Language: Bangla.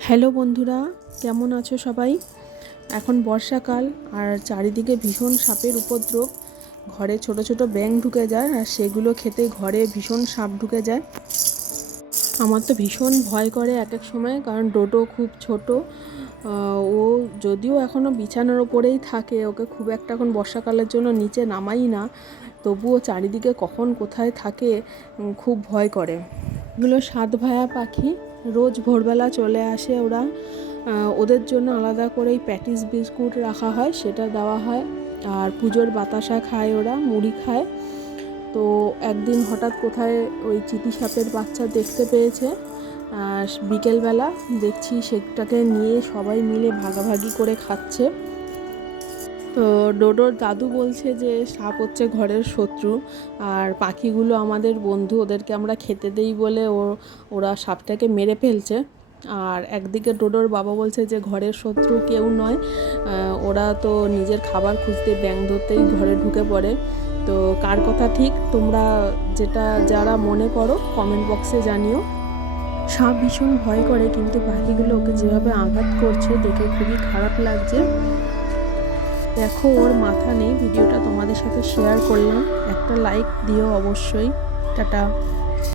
হ্যালো বন্ধুরা, কেমন আছো সবাই? এখন বর্ষাকাল আর চারিদিকে ভীষণ সাপের উপদ্রব। ঘরে ছোট ছোট ব্যাঙ ঢুকে যায় আর সেগুলো খেতে ঘরে ভীষণ সাপ ঢুকে যায়। আমার তো ভীষণ ভয় করে এক এক সময়, কারণ ডোডো খুব ছোট। ও যদিও এখনও বিছানার ওপরেই থাকে, ওকে খুব একটা এখন বর্ষাকালের জন্য নিচে নামাই না, তবুও চারিদিকে কখন কোথায় থাকে খুব ভয় করে। এগুলো সাত ভায়া পাখি, রোজ ভোরবেলা চলে আসে ওরা। ওদের জন্য আলাদা করেই প্যাটিস বিস্কুট রাখা হয়, সেটা দেওয়া হয়। আর পুজোর বাতাসা খায় ওরা, মুড়ি খায়। তো একদিন হঠাৎ কোথায় ওই চিতি সাপের বাচ্চা দেখতে পেয়েছে। বিকেলবেলা দেখছি সেটাকে নিয়ে সবাই মিলে ভাগাভাগি করে খাচ্ছে। তো ডোডোর দাদু বলছে যে সাপ হচ্ছে ঘরের শত্রু, আর পাখিগুলো আমাদের বন্ধু, ওদেরকে আমরা খেতে দেই বলে ওরা সাপটাকে মেরে ফেলছে। আর একদিকে ডোডোর বাবা বলছে যে ঘরের শত্রু কেউ নয়, ওরা তো নিজের খাবার খুঁজতে ব্যাঙ ধরতেই ঘরে ঢুকে পড়ে। তো কার কথা ঠিক, তোমরা যারা মনে করো কমেন্ট বক্সে জানিও। সাপ ভীষণ ভয় করে, কিন্তু পাখিগুলো ওকে যেভাবে আঘাত করছে দেখে খুবই খারাপ লাগছে। দেখো, ওর মাথা নেই, ভিডিওটা তোমাদের সাথে শেয়ার করলাম, একটা লাইক দিও অবশ্যই। টাটা।